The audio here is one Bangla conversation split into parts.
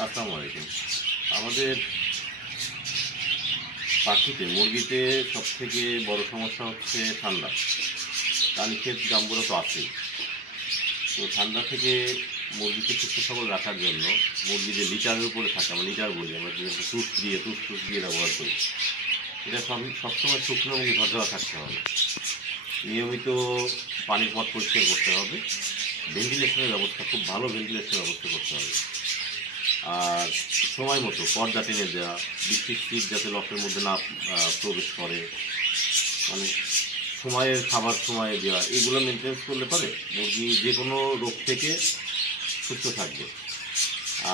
আসসালামু আলাইকুম। আমাদের পাখিতে মুরগিতে সবথেকে বড় সমস্যা হচ্ছে ঠান্ডা। রানীক্ষেত জাম্বুরা তো আছেই। তো ঠান্ডা থেকে মুরগিকে সুস্থ সবল রাখার জন্য মুরগি যে লিটারের উপরে থাকে, আমরা লিটার বলি, আমরা যেহেতু টুস দিয়ে ব্যবহার করি, এটা সবসময় শুকনো এবং ঝরঝরা থাকতে হবে। নিয়মিত পানির পথ পরিষ্কার করতে হবে। ভেন্টিলেশনের ব্যবস্থা, খুব ভালো ভেন্টিলেশনের ব্যবস্থা করতে হবে। আর সময় মতো পর্দা টেনে দেওয়া, বৃষ্টির শীত যাতে লকের মধ্যে না প্রবেশ করে, মানে সময়ের খাবার সময়ে দেওয়া, এগুলো মেনটেন্স করলে পারে মুরগি যে কোনো রোগ থেকে সুস্থ থাকবে।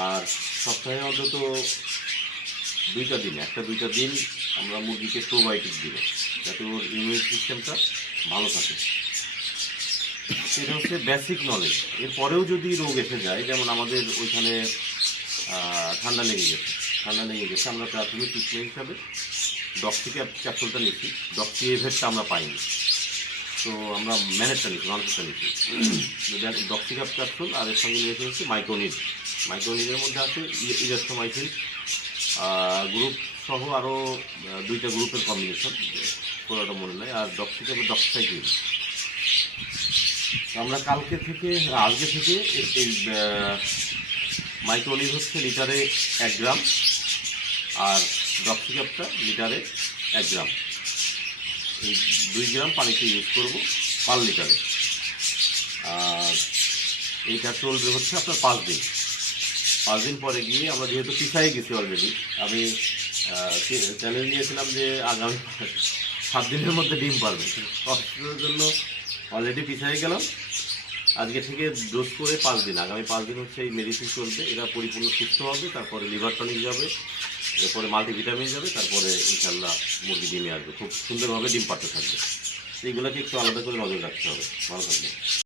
আর সপ্তাহে অন্তত দুইটা দিন আমরা মুরগিকে প্রোবায়োটিক দিব, যাতে ওর ইমিউন সিস্টেমটা ভালো থাকে। সেটা হচ্ছে বেসিক নলেজ। এরপরেও যদি রোগ এসে যায়, যেমন আমাদের ওইখানে ঠান্ডা লেগে গেছে, আমরা প্রাথমিক ট্রিটমেন্ট হিসাবে ডক্সি ক্যাপসুলটা নিচ্ছি। ডক্সি এভেটটা আমরা পাইনি, তো আমরা ম্যানেজটা নিচ্ছি, মানুষটা নিচ্ছি। ডক্সি ক্যাপসুল আর এর সঙ্গে নিয়েছে হচ্ছে মাইক্রোনিডের মধ্যে আছে ইরাস্টোমাইসিন গ্রুপ সহ আরও দুইটা গ্রুপের কম্বিনেশন, পুরোটা মনে নেই। আর ডক্সাইক্লিন। আমরা আজকে থেকে এই মাইক্রোনিড হচ্ছে লিটারে 1 গ্রাম, আর ডক্সিক্যাপটা লিটারে 1 গ্রাম, এই 2 গ্রাম পানিতে ইউজ করব পার লিটারে। আর এইটা চলবে হচ্ছে আপনার 5 দিন পরে গিয়ে আমরা যেহেতু পিছাই গেছি অলরেডি, আমি চ্যালেঞ্জ নিয়েছিলাম যে আগামী 7 দিনের মধ্যে ডিম পারবে। হসপিটালের জন্য অলরেডি পিছাই গেলাম। আজকে থেকে ডোজ করে 5 দিন, আগামী 5 দিন হচ্ছে এই মেডিসিন চলবে। এরা পরিপূর্ণ সুস্থ হবে, তারপরে লিভার টনিক যাবে, এরপরে মাল্টিভিটামিন যাবে, তারপরে ইনশাল্লাহ মুরগি ডিমে আসবে, খুব সুন্দরভাবে ডিম পাড়তে থাকবে। এইগুলোকে একটু আলাদা করে নজর রাখতে হবে। ভালো থাকবে।